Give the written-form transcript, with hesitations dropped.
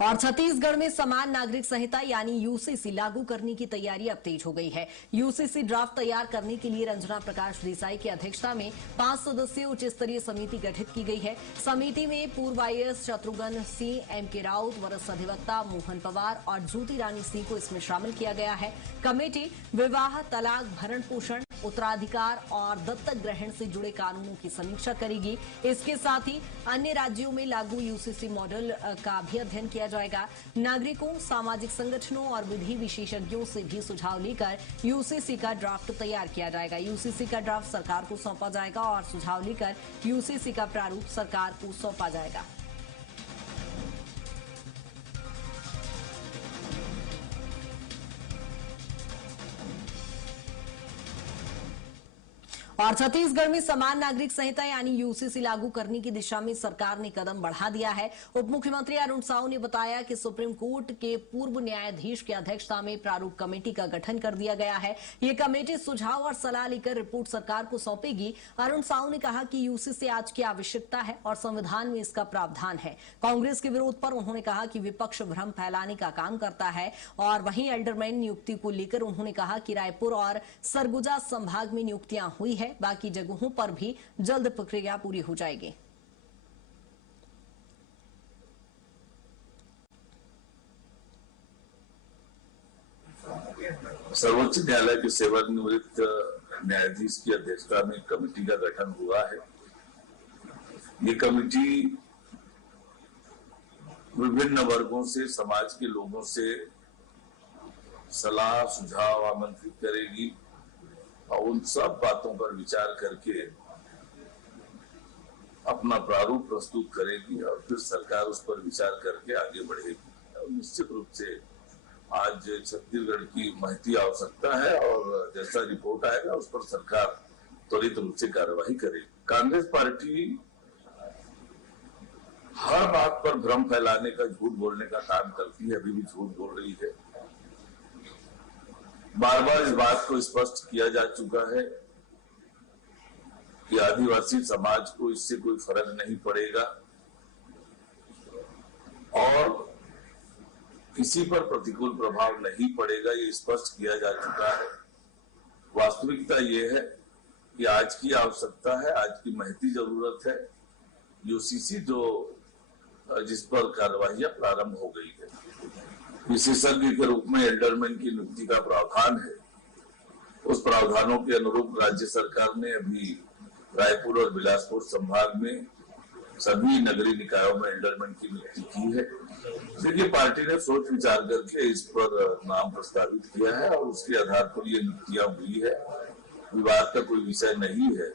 और छत्तीसगढ़ में समान नागरिक संहिता यानी यूसीसी लागू करने की तैयारी अब तेज हो गई है। यूसीसी ड्राफ्ट तैयार करने के लिए रंजना प्रकाश देसाई की अध्यक्षता में 5 सदस्यीय उच्च स्तरीय समिति गठित की गई है। समिति में पूर्व आईएएस शत्रुघ्न सिंह, एमके राउत, वरिष्ठ अधिवक्ता मोहन पवार और ज्योति रानी सिंह को इसमें शामिल किया गया है। कमेटी विवाह, तलाक, भरण पोषण, उत्तराधिकार और दत्तक ग्रहण से जुड़े कानूनों की समीक्षा करेगी। इसके साथ ही अन्य राज्यों में लागू यूसीसी मॉडल का भी अध्ययन किया जाएगा। नागरिकों, सामाजिक संगठनों और विधि विशेषज्ञों से भी सुझाव लेकर यूसीसी का ड्राफ्ट तैयार किया जाएगा। यूसीसी का ड्राफ्ट सरकार को सौंपा जाएगा और सुझाव लेकर यूसीसी का प्रारूप सरकार को सौंपा जाएगा। और छत्तीसगढ़ में समान नागरिक संहिता यानी यूसीसी लागू करने की दिशा में सरकार ने कदम बढ़ा दिया है। उप मुख्यमंत्री अरुण साहू ने बताया कि सुप्रीम कोर्ट के पूर्व न्यायाधीश की अध्यक्षता में प्रारूप कमेटी का गठन कर दिया गया है। ये कमेटी सुझाव और सलाह लेकर रिपोर्ट सरकार को सौंपेगी। अरुण साहू ने कहा कि यूसीसी आज की आवश्यकता है और संविधान में इसका प्रावधान है। कांग्रेस के विरोध पर उन्होंने कहा कि विपक्ष भ्रम फैलाने का काम करता है। और वहीं एल्डरमैन नियुक्ति को लेकर उन्होंने कहा कि रायपुर और सरगुजा संभाग में नियुक्तियां हुई है, बाकी जगहों पर भी जल्द प्रक्रिया पूरी हो जाएगी। सर्वोच्च न्यायालय के सेवानिवृत्त न्यायाधीश की अध्यक्षता में कमेटी का गठन हुआ है। ये कमेटी विभिन्न वर्गों से, समाज के लोगों से सलाह सुझाव आमंत्रित करेगी और उन सब बातों पर विचार करके अपना प्रारूप प्रस्तुत करेगी और फिर सरकार उस पर विचार करके आगे बढ़ेगी। और निश्चित रूप से आज छत्तीसगढ़ की महती आवश्यकता है और जैसा रिपोर्ट आएगा उस पर सरकार त्वरित रूप से कार्रवाई करेगी। कांग्रेस पार्टी हर बात पर भ्रम फैलाने का, झूठ बोलने का काम करती है, अभी भी झूठ बोल रही है। बार बार इस बात को स्पष्ट किया जा चुका है कि आदिवासी समाज को इससे कोई फर्क नहीं पड़ेगा और किसी पर प्रतिकूल प्रभाव नहीं पड़ेगा, ये स्पष्ट किया जा चुका है। वास्तविकता ये है कि आज की आवश्यकता है, आज की महती जरूरत है। यूसीसी जिस पर कार्रवाइयां प्रारंभ हो गई है, विशेषज्ञ के रूप में एल्डरमैन की नियुक्ति का प्रावधान है। उस प्रावधानों के अनुरूप राज्य सरकार ने अभी रायपुर और बिलासपुर संभाग में सभी नगरीय निकायों में एल्डरमैन की नियुक्ति की है। देखिए, पार्टी ने सोच विचार करके इस पर नाम प्रस्तावित किया है और उसके आधार पर ये नियुक्तियां हुई है। विवाद का कोई विषय नहीं है।